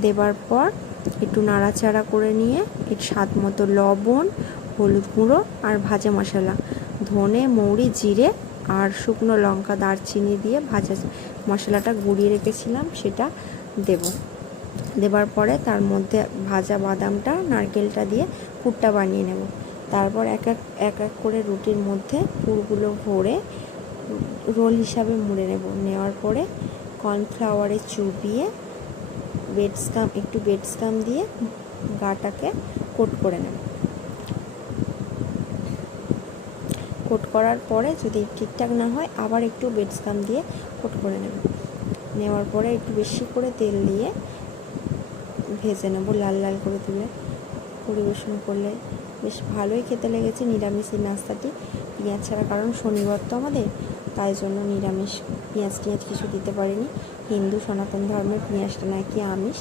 দেবার পর একটু নাড়াচাড়া করে নিয়ে এর স্বাদ মতো লবণ, হলুদ গুঁড়ো আর ভাজা মশলা, ধনে, মৌরি, জিরে আর শুকনো লঙ্কা, দারচিনি দিয়ে ভাজা মশলাটা গুঁড়িয়ে রেখেছিলাম সেটা দেব। দেবার পরে তার মধ্যে ভাজা বাদামটা, নারকেলটা দিয়ে পুরটা বানিয়ে নেব। তারপর এক এক করে রুটির মধ্যে পুরগুলো ভরে রোল হিসাবে মুড়ে নেব। নেওয়ার পরে কর্নফ্লাওয়ারে চুবিয়ে একটু বেডস্কাম দিয়ে গাটাকে কোট করে নেব। কোট করার পরে যদি ঠিকঠাক না হয় আবার একটু বেডস্কাম দিয়ে কোট করে নেব। নেওয়ার পরে একটু বেশি করে তেল দিয়ে ভেজে নেব, লাল লাল করে তুলে পরিবেশন করলে বেশ ভালোই খেতে লেগেছে নিরামিষ এই নাস্তাটি, পেঁয়াজ ছাড়া। কারণ শনিবার তো আমাদের, তাই জন্য নিরামিষ, পেঁয়াজ কিছু দিতে পারিনি। হিন্দু সনাতন ধর্মের পেঁয়াজটা নাকি আমিষ,